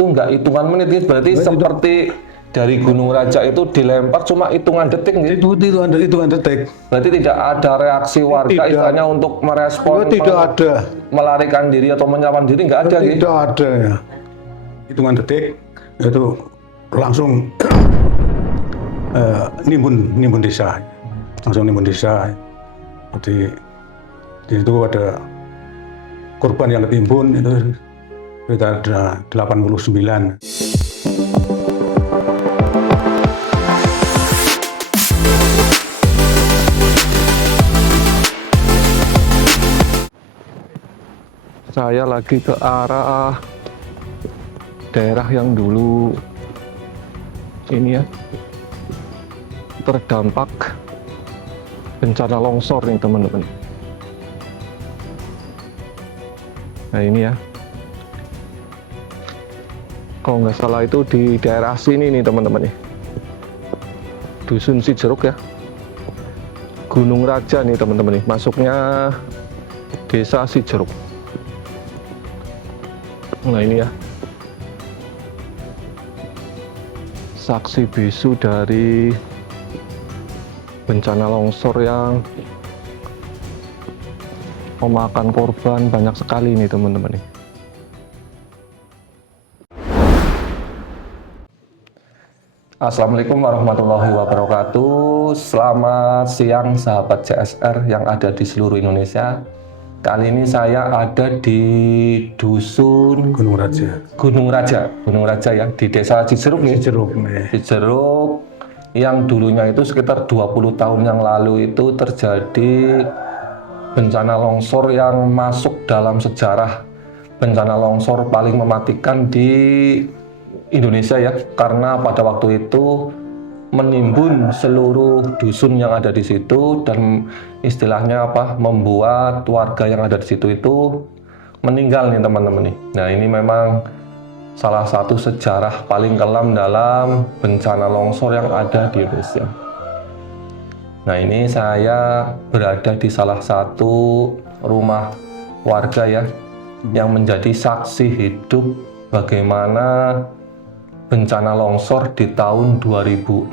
itu nggak hitungan menit ya, berarti seperti dari Gunung Raja itu dilempar cuma hitungan detik nih. Itu hitungan detik. Berarti tidak ada reaksi warga istilahnya untuk merespon, Tidak ada. melarikan diri atau menyaman diri, nggak ada gitu. Tidak ada ya. Hitungan detik itu langsung nimbun desa. Langsung nimbun desa. Jadi di situ ada korban yang ketimbun itu sekitar ada 89. Saya lagi ke arah daerah yang dulu ini ya terdampak bencana longsor nih teman-teman. Nah ini ya, kalau nggak salah itu di daerah sini nih teman-teman nih, Dusun Cijeruk ya, Gunung Raja nih teman-teman nih, masuknya desa Cijeruk. Nah ini ya, saksi bisu dari bencana longsor yang memakan korban banyak sekali nih teman-teman nih. Assalamualaikum warahmatullahi wabarakatuh. Selamat siang sahabat CSR yang ada di seluruh Indonesia. Kali ini saya ada di Dusun Gunung Raja ya, di desa Cijeruk nih. Cijeruk yang dulunya itu sekitar 20 tahun yang lalu itu terjadi bencana longsor yang masuk dalam sejarah bencana longsor paling mematikan di Indonesia ya, karena pada waktu itu menimbun seluruh dusun yang ada di situ dan istilahnya membuat warga yang ada di situ itu meninggal nih teman-teman nih. Nah ini memang salah satu sejarah paling kelam dalam bencana longsor yang ada di Indonesia. Nah ini saya berada di salah satu rumah warga ya yang menjadi saksi hidup bagaimana bencana longsor di tahun 2006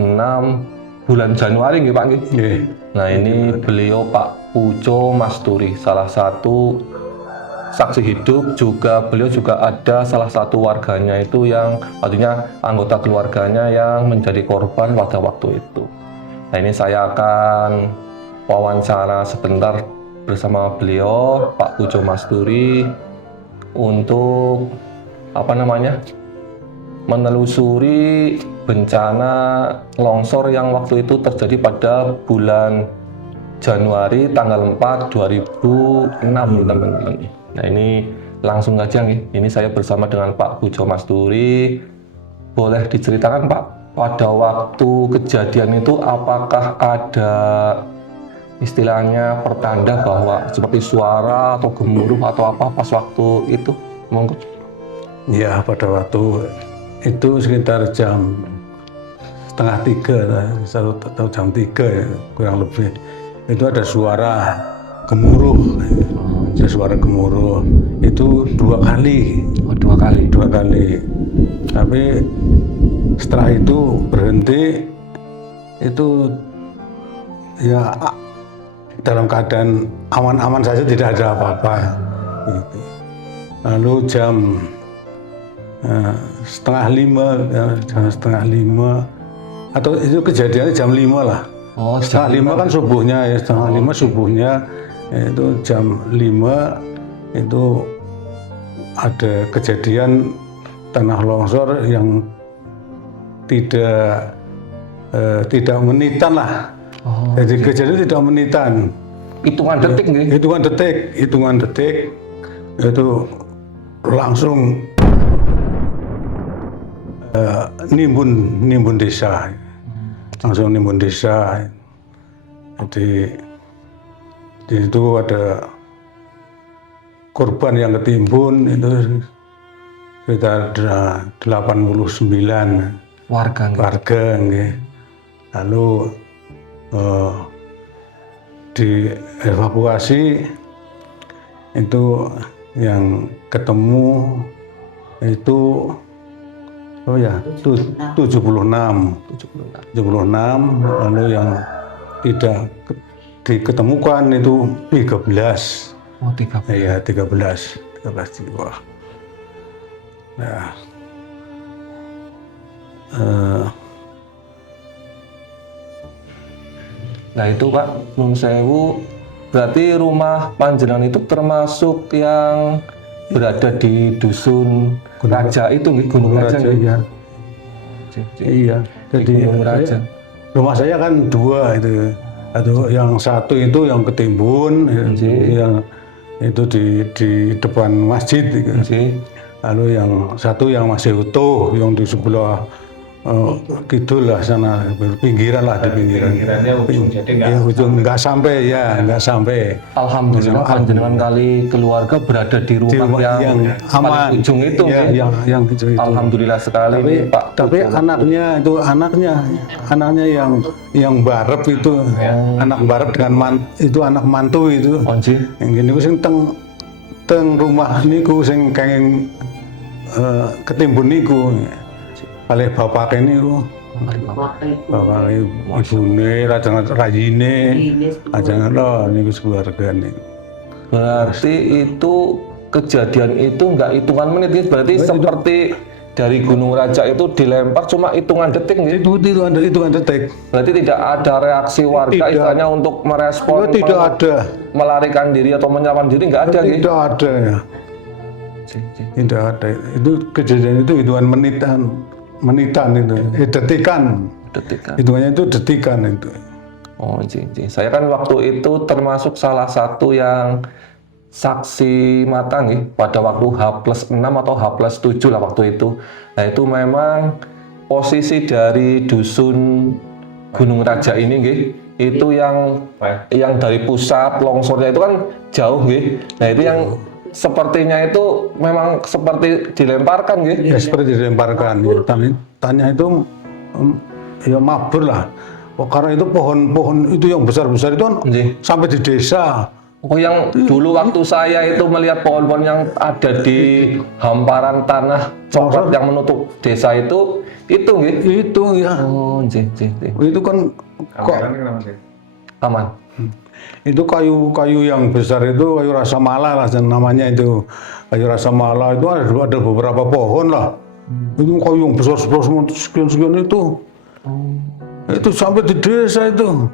bulan Januari nggih Pak nggih. Nah ini beliau Pak Pujo Masturi, salah satu saksi hidup, juga beliau juga ada salah satu warganya itu yang artinya anggota keluarganya yang menjadi korban pada waktu itu. Nah ini saya akan wawancara sebentar bersama beliau Pak Pujo Masturi untuk menelusuri bencana longsor yang waktu itu terjadi pada bulan Januari tanggal 4 2006 teman-teman. Nah ini langsung aja nih, ini saya bersama dengan Pak Pujo Masturi. Boleh diceritakan Pak, pada waktu kejadian itu apakah ada istilahnya pertanda bahwa seperti suara atau gemuruh atau apa pas waktu itu? Monggo. Ya, pada waktu itu sekitar jam setengah 3 atau jam 3 ya, kurang lebih. Itu ada suara gemuruh. Ada suara gemuruh. Itu 2 kali. Oh, 2 kali. 2 kali. Tapi setelah itu berhenti, itu ya dalam keadaan aman-aman saja, tidak ada apa-apa. Gitu. Lalu jam setengah 5 atau itu kejadiannya jam 5 lah. Oh, setengah 5 kan subuhnya ya, setengah 5 subuhnya itu jam 5 itu ada kejadian tanah longsor yang tidak menitan lah. Jadi kejadian tidak menitan. Hitungan detik nih. Hitungan detik itu langsung nimbun desa. Langsung nimbun desa. Jadi di situ ada korban yang ketimbun itu sekitar 89 warga nggih. Lalu dievakuasi, itu yang ketemu itu Oh ya, 76. 76, lalu yang tidak diketemukan itu 13. Oh, 13. Iya, 13 jiwa. Nah, Nah itu Pak, Nun Sewu, berarti rumah panjenengan itu termasuk yang berada di dusun Raja itu nggih, Gunung Raja nggih? iya. Iya, jadi Gunung Raja. rumah saya kan 2 itu. Yang satu itu yang ketimbun, yang itu di depan masjid. Lalu yang satu yang masih utuh, yang di sebelah kidul lah sana, pinggiran lah, di pinggiran. Ujung nggak sampai ya, nggak sampai. Alhamdulillah panjenengan kali keluarga berada di rumah yang aman. paling ujung itu. Ya, yang ujung itu. Alhamdulillah sekali nih, Pak. Tapi anaknya yang barep itu, anak barep dengan itu anak mantu itu. Yang gini ku sing teng rumah niku sing kenging ketimbun niku. Kalih bapak niku. Bapak ibune lajeng rayine. Lajeng niku keluarga niku. Berarti itu kejadian itu nggak hitungan menit, berarti seperti dari Gunung Raja itu dilempar cuma hitungan detik nih. Itu hitungan detik. Berarti tidak ada reaksi warga istilahnya untuk merespon, tidak ada, melarikan diri atau menyelamatkan diri, nggak ada. Tidak ada ya. Tidak ada. Itu kejadian itu hitungan menitan itu. Detikan. Hitungannya itu detikan itu. Oh, saya kan waktu itu termasuk salah satu yang saksi mata nih pada waktu H+6 atau H+7 lah waktu itu. Nah itu memang posisi dari dusun Gunung Raja ini nih, itu yang dari pusat longsornya itu kan jauh nih. Nah itu yang sepertinya itu memang seperti dilemparkan gitu. Ya seperti dilemparkan. Ya, tanya itu ya mabur lah. Oh, karena itu pohon-pohon itu yang besar-besar itu kan sampai di desa. Oh yang dulu waktu saya itu melihat pohon-pohon yang ada di hamparan tanah coklat yang menutup desa itu gitu. Itu ya. Oh itu kan kok aman. Itu kayu yang besar itu kayu rasa mala lah namanya itu. Kayu rasa mala itu ada beberapa pohon lah. Itu kayu yang besar sekian itu. Itu sampai di desa itu.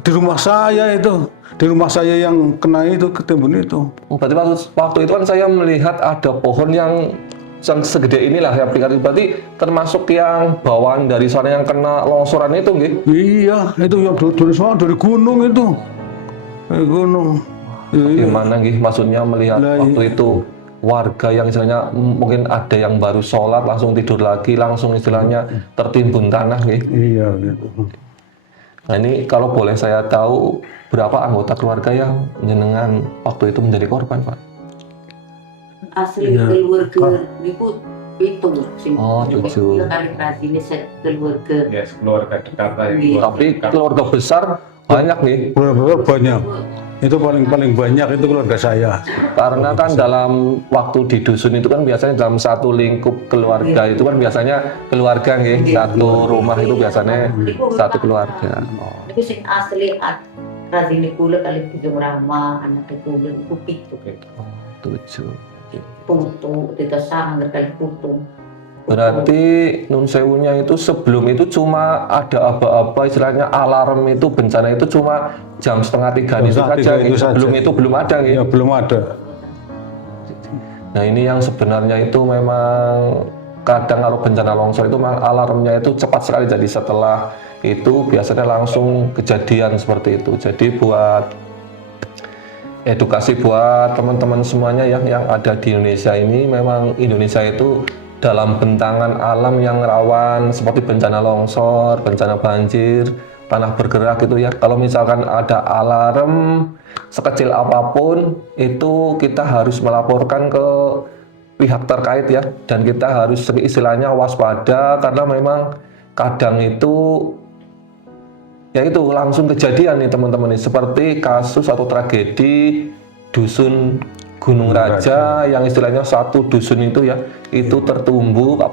Di rumah saya itu. Di rumah saya yang kena itu ketimbun itu. Oh, berarti waktu itu kan saya melihat ada pohon yang segede inilah ya, berarti termasuk yang bawaan dari sana yang kena longsoran itu nggih? Iya, itu yang dari sana dari gunung itu. Dari gunung. Gimana nggih maksudnya melihat waktu itu warga yang istilahnya mungkin ada yang baru sholat langsung tidur lagi, langsung istilahnya tertimbun tanah nggih? Iya gitu. Nah ini kalau boleh saya tahu berapa anggota keluarga yang jenengan waktu itu menjadi korban, Pak? Asli keluarga niku itu sing 7 kali ini keluarga. Ya, keluarga dekat lah yang Tapi keluarga besar banyak nih. Keluarga banyak. Itu paling banyak itu keluarga saya. Karena kan dalam waktu di dusun itu kan biasanya dalam satu lingkup keluarga itu kan biasanya keluarga nih, satu rumah itu biasanya satu keluarga. Niku sing asli razine kula kali tiga rama anak kula niku pitu. 7. Putu ditasangan kali putu. Berarti Nun Sewunya itu sebelum itu cuma ada aba-aba istilahnya alarm itu bencana itu cuma jam 2:30 itu saja. Sebelum itu belum ada ya, belum ada. Nah ini yang sebenarnya itu memang kadang kalau bencana longsor itu memang alarmnya itu cepat sekali, jadi setelah itu biasanya langsung kejadian seperti itu. Jadi buat edukasi buat teman-teman semuanya yang ada di Indonesia ini, memang Indonesia itu dalam bentangan alam yang rawan seperti bencana longsor, bencana banjir, tanah bergerak gitu ya. Kalau misalkan ada alarm sekecil apapun itu kita harus melaporkan ke pihak terkait ya, dan kita harus istilahnya waspada karena memang kadang itu ya itu langsung kejadian nih teman-teman, seperti kasus atau tragedi dusun Gunung Raja yang istilahnya satu dusun itu ya itu tertumbuk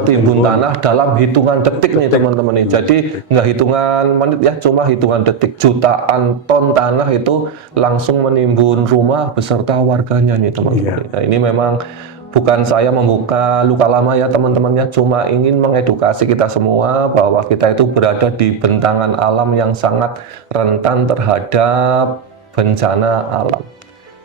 tertimbun tanah dalam hitungan detik nih teman-teman nih. Jadi nggak hitungan menit ya, cuma hitungan detik. Jutaan ton tanah itu langsung menimbun rumah beserta warganya nih teman-teman. Nah, ini memang bukan saya membuka luka lama ya teman-temannya, cuma ingin mengedukasi kita semua bahwa kita itu berada di bentangan alam yang sangat rentan terhadap bencana alam.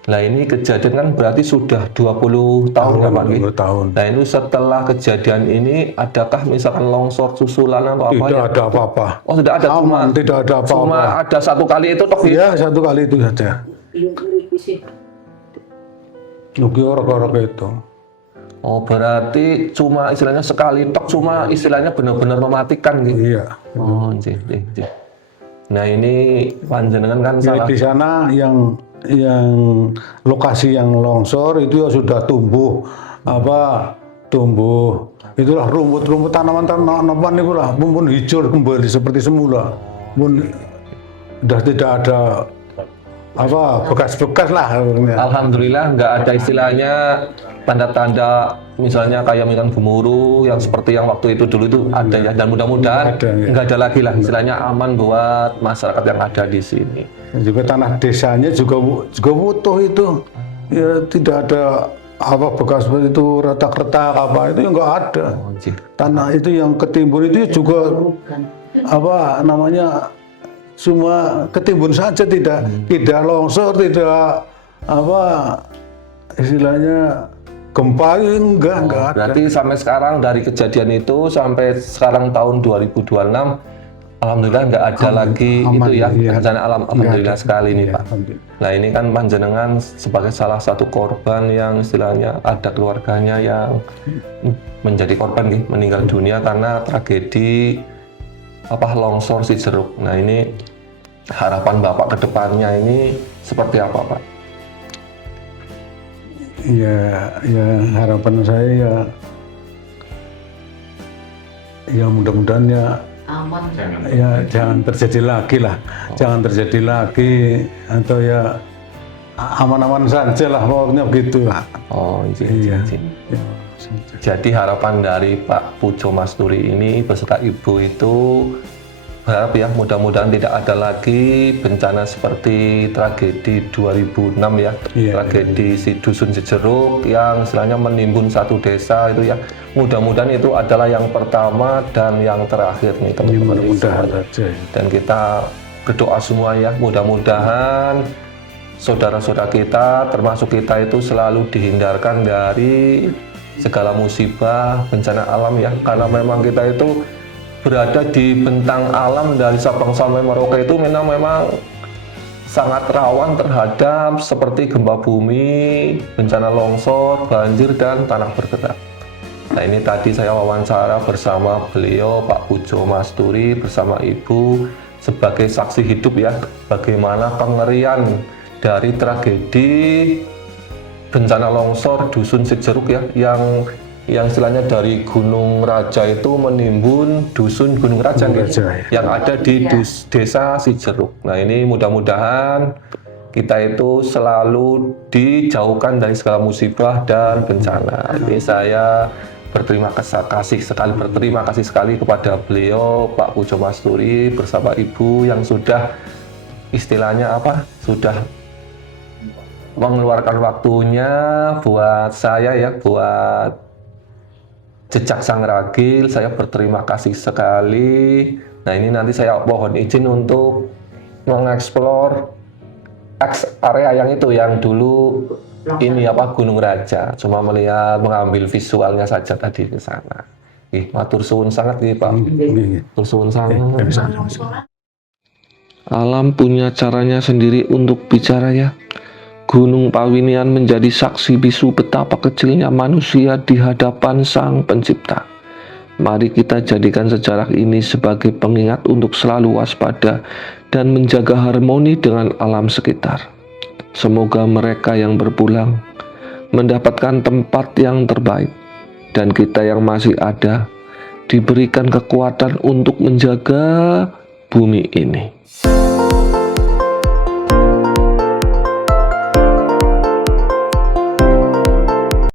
Nah ini kejadian kan berarti sudah 20 tahun ya Pak? 20 tahun. Nah ini setelah kejadian ini adakah misalkan longsor susulan atau apa? Tidak ada apa-apa. Oh tidak ada, Aman, tidak ada apa-apa. cuma ada satu kali itu toh? Iya, satu kali itu saja. Nugi orang-orang itu. Oh berarti cuma istilahnya sekali tok, cuma istilahnya benar-benar mematikan gitu. Iya. Oh jih. Nah ini panjenengan kan Ya, salah. di sana yang lokasi yang longsor itu ya sudah tumbuh itulah rumput tanaman itulah pun hijau kembali seperti semula, pun sudah tidak ada bekas-bekas lah. Alhamdulillah nggak ada istilahnya tanda-tanda misalnya kayak misalkan gemuruh yang seperti yang waktu itu dulu itu ada ya, dan mudah-mudahan Ada, ya. nggak ada lagi lah istilahnya, aman buat masyarakat yang ada di sini. Juga tanah desanya juga utuh itu, ya tidak ada bekas itu retak-retak itu nggak ada. Oh, jih. Tanah itu yang ketimbun itu juga cuma ketimbun saja, tidak longsor, tidak istilahnya gempa, enggak ada. Berarti sampai sekarang dari kejadian itu sampai sekarang tahun 2026 alhamdulillah nggak ada lagi aman, itu ya, iya. bencana alam. Alhamdulillah Nggak ada. sekali nih Iya, Pak. Nah ini kan panjenengan sebagai salah satu korban yang istilahnya ada keluarganya yang menjadi korban nih, meninggal dunia karena tragedi longsor Cijeruk. Nah ini harapan Bapak ke depannya ini seperti apa Pak? Ya harapan saya ya mudah-mudahan Aman. jangan terjadi lagi lah, jangan terjadi lagi, atau ya aman-aman saja lah pokoknya begitu. Oh Iya. iya. Jadi harapan dari Pak Pujo Masturi ini beserta Ibu itu berharap ya mudah-mudahan tidak ada lagi bencana seperti tragedi 2006 ya, Iya. tragedi si Dusun Cijeruk yang istilahnya menimbun satu desa itu ya. Mudah-mudahan itu adalah yang pertama dan yang terakhir nih teman-teman. Mudah-mudahan saja. Dan kita berdoa semua ya, mudah-mudahan saudara-saudara kita termasuk kita itu selalu dihindarkan dari segala musibah bencana alam ya, karena memang kita itu berada di bentang alam dari Sabang sampai Merauke itu memang sangat rawan terhadap seperti gempa bumi, bencana longsor, banjir, dan tanah bergerak. Nah ini tadi saya wawancara bersama beliau Pak Pujo Masturi bersama Ibu sebagai saksi hidup ya, bagaimana kengerian dari tragedi bencana longsor Dusun Cijeruk ya, yang istilahnya dari Gunung Raja itu menimbun Dusun Gunung Raja, nih, yang ada di desa Cijeruk. Nah ini mudah-mudahan kita itu selalu dijauhkan dari segala musibah dan bencana. Ini saya berterima kasih sekali kepada beliau Pak Pujo Masturi bersama Ibu yang sudah istilahnya sudah mengeluarkan waktunya buat saya ya, buat Jejak Sang Ragil. Saya berterima kasih sekali. Nah ini nanti saya mohon izin untuk mengeksplor area yang itu yang dulu ini Gunung Raja. Cuma mengambil visualnya saja tadi ke sana. Matur suwun sangat nih Pak. Matur suwun sangat. Alam punya caranya sendiri untuk bicara ya. Gunung Pawinian menjadi saksi bisu betapa kecilnya manusia di hadapan Sang Pencipta. Mari kita jadikan sejarah ini sebagai pengingat untuk selalu waspada dan menjaga harmoni dengan alam sekitar. Semoga mereka yang berpulang mendapatkan tempat yang terbaik, dan kita yang masih ada diberikan kekuatan untuk menjaga bumi ini.